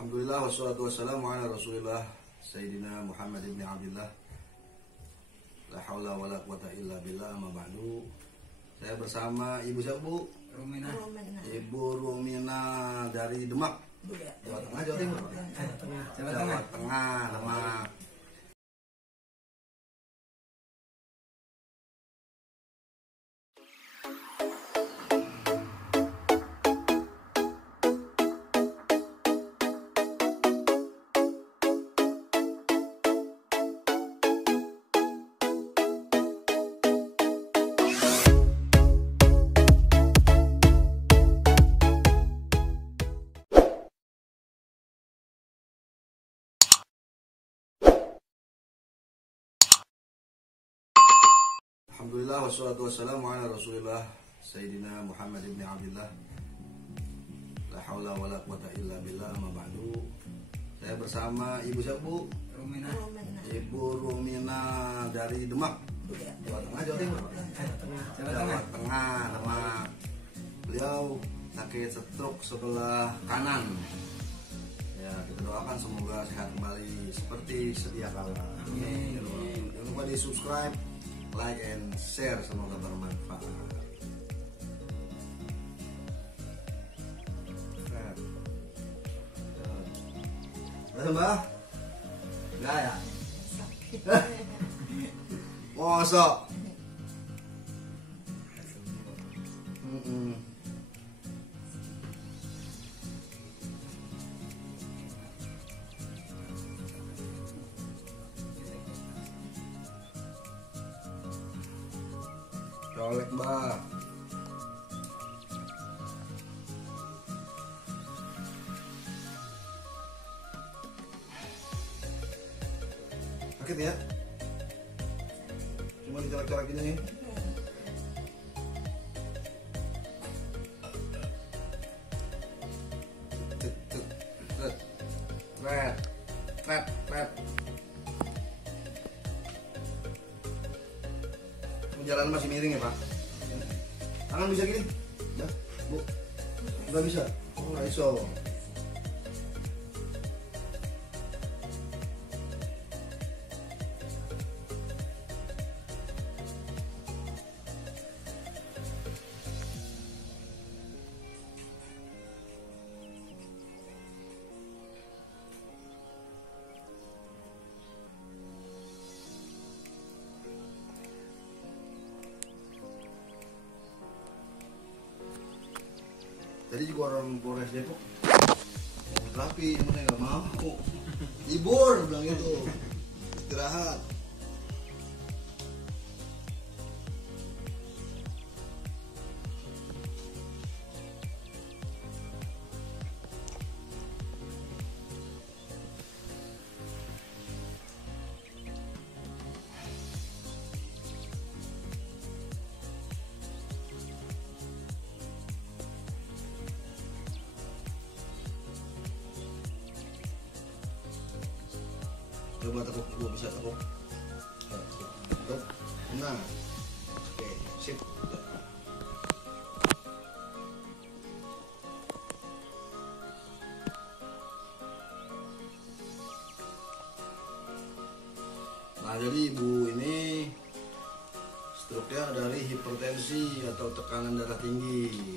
Alhamdulillah wassalatu wassalamu ala Rasulillah Sayyidina Muhammad ibn Abdillah. La haula wala quwata illa billah, amma ba'du. Saya bersama Ibu siapa, Bu? Rumina. Ibu Rumina dari Demak, Jawa Tengah, Jawa Timur, Jawa Tengah, Demak. Alhamdulillah wassalatu wassalamu ala Rasulillah Sayyidina Muhammad ibn Abdillah. La haula wala quwata illa billah, amma ba'du. Saya bersama Ibu siapa, Bu? Rumina. Ibu Rumina dari Demak, Jawa Tengah, Jawa Timur, Jawa Tengah, Demak. Beliau sakit stroke sebelah kanan. Ya, kita doakan semoga sehat kembali seperti sedia kala. Amin. Jangan lupa di subscribe, like and share, semoga bermanfaat. Udah Mbak? Enggak ya? Mosok? Colek Mbak. Sakit ya? Cuma dicolek-colek gini nih. Red. Jalan masih miring ya Pak? Tangan bisa gini? Ya, Bu? Nggak bisa? Oh, nggak bisa. Tadi juga orang Polres Depok rapi, mana nggak mau libur, bilang gitu, istirahat. Coba tekuk, gua bisa tekuk. Tekuk. Nah, oke, sip. Nah, jadi Ibu ini stroke-nya dari hipertensi atau tekanan darah tinggi.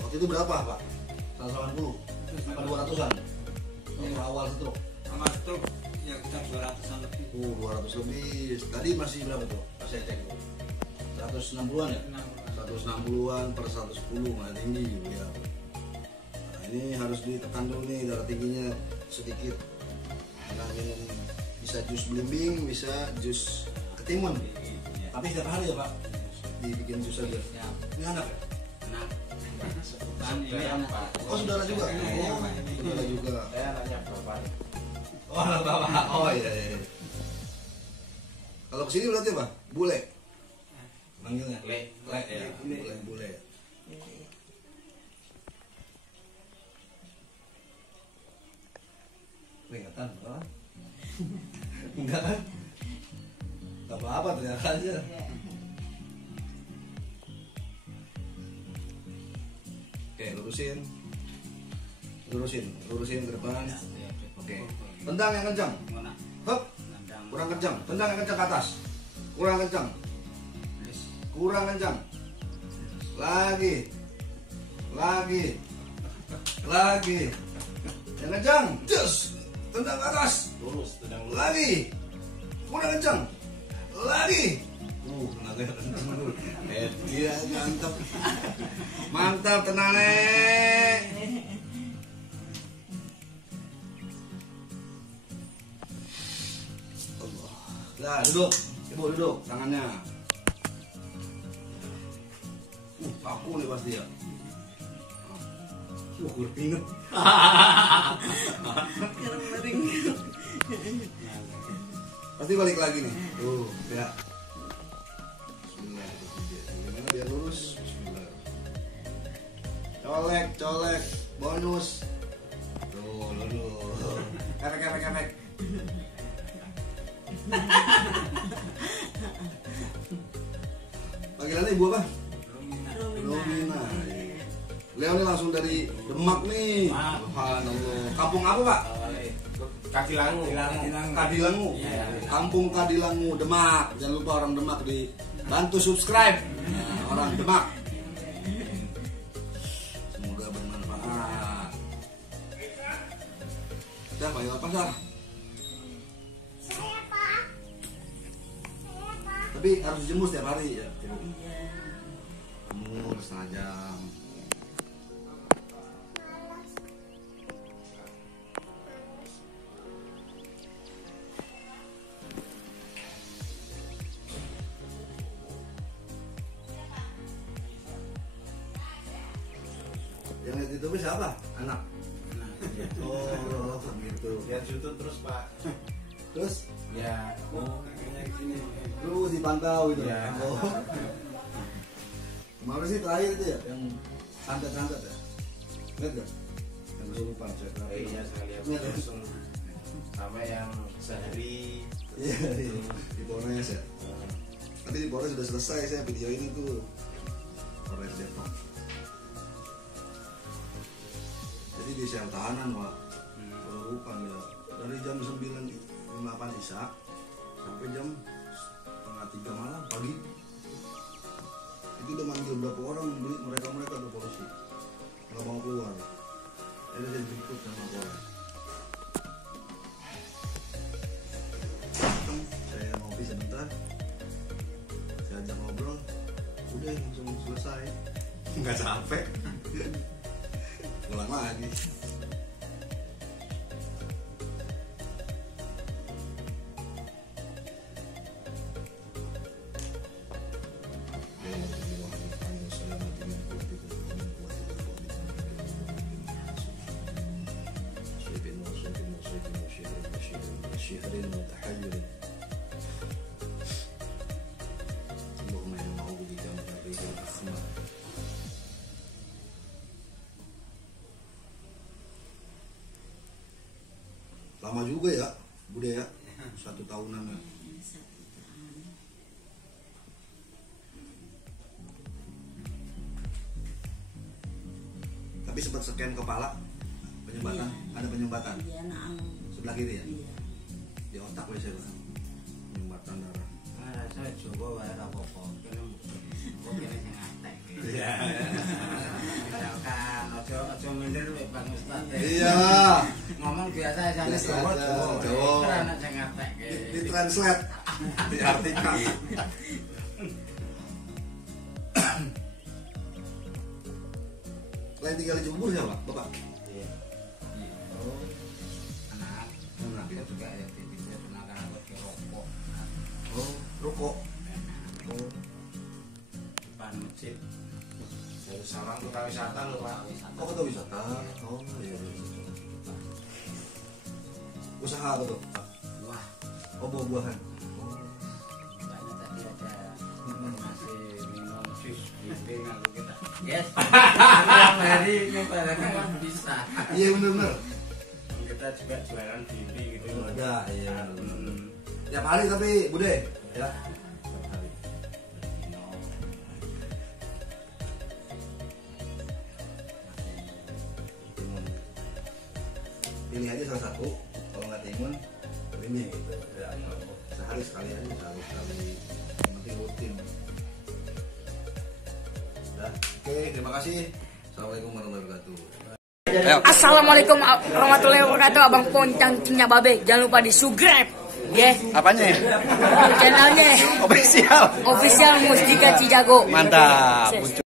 Waktu itu berapa Pak? 180? Apa 200-an? Waktu awal stroke? Sama stroke ya kita 200-an lebih. 200 lebih. Tadi masih berapa tuh? Pas saya cek. 160-an ya? 160-an per 110, nggak tinggi ya. Nah, ini harus ditekan dulu nih darah tingginya sedikit. Karena minum bisa jus belimbing, bisa jus ketimun. Tapi setiap hari ya Pak? Dibikin jus aja. Ini anak ya? Anak. Oh, saudara juga? Oh, saudara juga. Saya anaknya bapak. Oh, anak bapak. Oh iya. Kalau kesini berarti apa? Bule? Manggilnya? Bule. Peringatan, oh. Enggak kan? Gak apa-apa ternyata aja. Oke, lurusin. lurusin ke depan. Oke. Tendang yang kencang. Hop. Kurang kencang. Tendang yang kencang ke atas. Kurang kencang. Kurang kencang. Lagi. Yang kencang. Just. Tendang ke atas. Lagi. Kurang kencang. Lagi. Naga kencang dulu. Dia mantap. Mantap tenang Nah, duduk. Ibu duduk, tangannya. Aku nih pasti ya. Gue pinget. Pasti balik lagi nih. Tuh, ya. Bismillah. Gimana biar lurus? Bismillah. Colek, bonus. Tuh, lurus. Kepek. Panggilannya ibu apa? Romina. Leo ini langsung dari Demak nih. Subhanallah. Kampung apa, Pak? Kadilangu. Kadilangu. Kampung Kadilangu, Demak. Jangan lupa orang Demak dibantu subscribe. Orang Demak. Semoga bermanfaat. Udah, panggil apa, Sar? Tapi harus dijemur setiap hari ya. Jemur setengah jam. Yang lihat itu siapa? Anak. Oh, gitu. Lihat YouTube terus, Pak. Terus? Ya, kayak gini. Lu dipantau itu. Ya. Oh. Kemarin sih terakhir itu ya, yang santet-santet ya. Lihat gak? Yang kesurupan cek. Iya, saya lihat Lihat, ya? langsung. Sampai yang sehari. Iya, di Polres ya. Tadi di Polres sudah selesai saya video ini tuh. Polres Depok. Jadi di sel tahanan, Pak. Kesurupan ya. Dari jam 9.08 Isya sampai jam 2:30 malam pagi. Itu udah manggil berapa orang, mereka tuh polisi nggak mau keluar. Jadi saya jemput sama Polres. Saya ngopi sebentar, saya ajak ngobrol, udah langsung selesai. Nggak capek. Pulang lagi. شهر متحير اللهم إنا نعوذ بك من الريح الأخمر. Lama juga ya, Bude ya, 1 tahunan ya. Tapi sempat scan kepala, penyumbatan, iya. Ada penyumbatan. Iya, sebelah kiri ya. Iya. Di otak wes ya, penyumbatan darah. Nah, saya coba wae apa-apa. Kene sing ngatek. Iya. Misalkan ojo minder wek Bang Ustaz. Iya. Ngomong biasa jane Jawa. Karena sing ngatek. Di translate, diartikan. Lain tinggal di Jember ya, Pak? Bapak? Iya. Oh, anak kita juga ya tipe tenaga ke rokok. Oh, rokok. Oh, depan masjid. Dari Salang ke wisata loh, Pak. Oh, kota wisata. Oh, iya. Usaha apa tuh? Wah, Oh, buah-buahan. banyak tadi ada masih minum jus bimbing aku kita. Yes. Hari ini barangnya bisa. Iya, benar-benar. Kita juga jualan bimbing gitu. Ada, iya. Tiap hari tapi, Bude. Ya. Tiap hari. pilih aja salah satu. Kalau nggak timun, ini gitu. Ya, sehari sekali aja, sehari. Yang penting rutin. Ya, oke, terima kasih. Assalamualaikum warahmatullahi wabarakatuh. Assalamualaikum warahmatullahi wabarakatuh. Abang Poncang Cinya Babe. Jangan lupa di subscribe. Ya. Apanya? Channelnya Official. Official Mustika Cijago. Mantap.